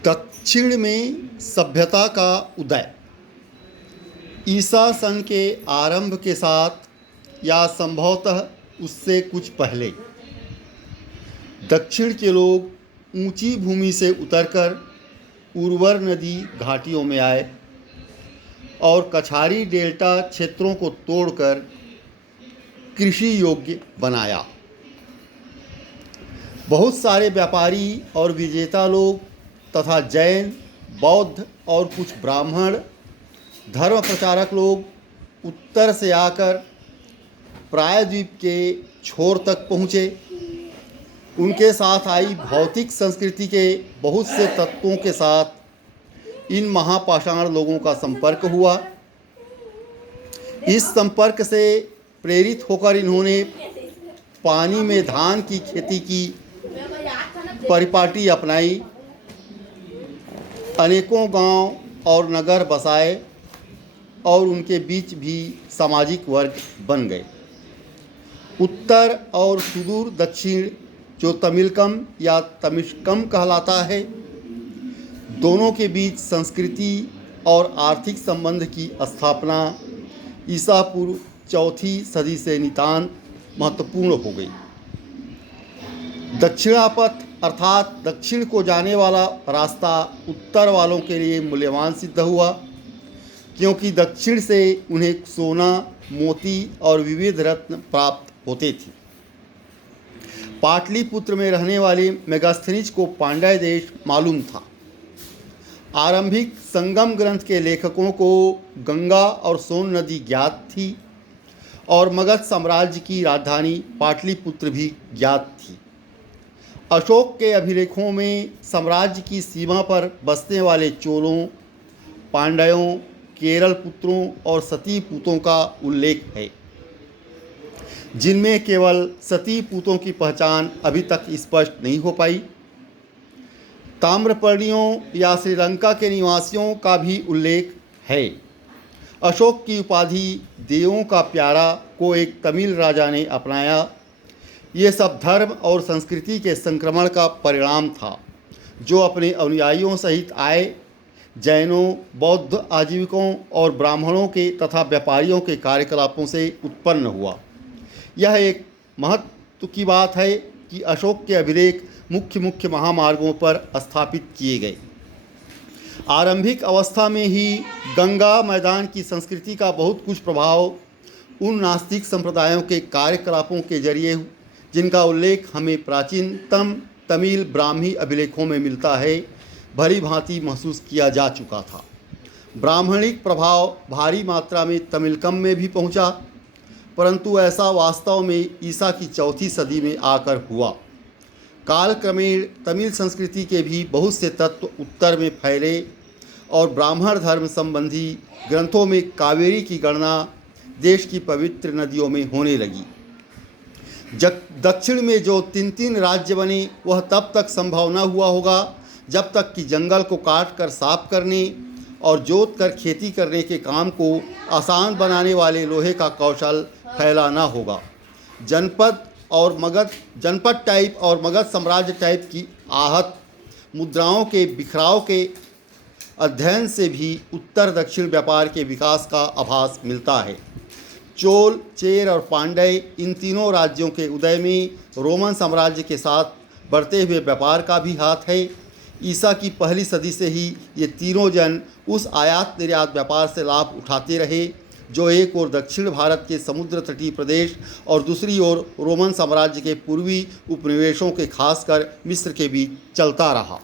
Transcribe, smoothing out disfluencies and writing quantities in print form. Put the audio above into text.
दक्षिण में सभ्यता का उदय ईसा सन के आरंभ के साथ या संभवतः उससे कुछ पहले दक्षिण के लोग ऊंची भूमि से उतरकर उर्वर नदी घाटियों में आए और कछारी डेल्टा क्षेत्रों को तोड़कर कृषि योग्य बनाया। बहुत सारे व्यापारी और विजेता लोग तथा जैन, बौद्ध और कुछ ब्राह्मण धर्म प्रचारक लोग उत्तर से आकर प्रायद्वीप के छोर तक पहुँचे। उनके साथ आई भौतिक संस्कृति के बहुत से तत्वों के साथ इन महापाषाण लोगों का संपर्क हुआ। इस संपर्क से प्रेरित होकर इन्होंने पानी में धान की खेती की परिपाटी अपनाई, अनेकों गांव और नगर बसाए और उनके बीच भी सामाजिक वर्ग बन गए। उत्तर और सुदूर दक्षिण, जो तमिलकम या तमिश्कम कहलाता है, दोनों के बीच संस्कृति और आर्थिक संबंध की स्थापना ईसा पूर्व चौथी सदी से नितांत महत्वपूर्ण हो गई। दक्षिणापथ अर्थात दक्षिण को जाने वाला रास्ता उत्तर वालों के लिए मूल्यवान सिद्ध हुआ, क्योंकि दक्षिण से उन्हें सोना, मोती और विविध रत्न प्राप्त होते थे। पाटलिपुत्र में रहने वाले मेगास्थनीज को पांड्य देश मालूम था। आरंभिक संगम ग्रंथ के लेखकों को गंगा और सोन नदी ज्ञात थी और मगध साम्राज्य की राजधानी पाटलिपुत्र भी ज्ञात थी। अशोक के अभिलेखों में साम्राज्य की सीमा पर बसने वाले चोलों, पांड्यों, केरल पुत्रों और सती पूतों का उल्लेख है, जिनमें केवल सती पूतों की पहचान अभी तक स्पष्ट नहीं हो पाई। ताम्रपर्णियों या श्रीलंका के निवासियों का भी उल्लेख है। अशोक की उपाधि देवों का प्यारा को एक तमिल राजा ने अपनाया। ये सब धर्म और संस्कृति के संक्रमण का परिणाम था, जो अपने अनुयायियों सहित आए जैनों, बौद्ध आजीविकों और ब्राह्मणों के तथा व्यापारियों के कार्यकलापों से उत्पन्न हुआ। यह एक महत्व की बात है कि अशोक के अभिलेख मुख्य महामार्गों पर स्थापित किए गए। आरंभिक अवस्था में ही गंगा मैदान की संस्कृति का बहुत कुछ प्रभाव उन नास्तिक संप्रदायों के कार्यकलापों के जरिए, जिनका उल्लेख हमें प्राचीनतम तमिल ब्राह्मी अभिलेखों में मिलता है, भली भांति महसूस किया जा चुका था। ब्राह्मणिक प्रभाव भारी मात्रा में तमिलकम में भी पहुंचा, परंतु ऐसा वास्तव में ईसा की चौथी सदी में आकर हुआ। कालक्रमेण तमिल संस्कृति के भी बहुत से तत्व उत्तर में फैले और ब्राह्मण धर्म संबंधी ग्रंथों में कावेरी की गणना देश की पवित्र नदियों में होने लगी। दक्षिण में जो तीन राज्य बने, वह तब तक संभव न हुआ होगा जब तक कि जंगल को काट कर साफ करने और जोत कर खेती करने के काम को आसान बनाने वाले लोहे का कौशल फैला न होगा। जनपद टाइप और मगध साम्राज्य टाइप की आहत मुद्राओं के बिखराव के अध्ययन से भी उत्तर दक्षिण व्यापार के विकास का आभास मिलता है। चोल, चेर और पांड्य, इन तीनों राज्यों के उदय में रोमन साम्राज्य के साथ बढ़ते हुए व्यापार का भी हाथ है। ईसा की पहली सदी से ही ये तीनों जन उस आयात निर्यात व्यापार से लाभ उठाते रहे, जो एक ओर दक्षिण भारत के समुद्र तटीय प्रदेश और दूसरी ओर रोमन साम्राज्य के पूर्वी उपनिवेशों के खासकर मिस्र के बीच चलता रहा।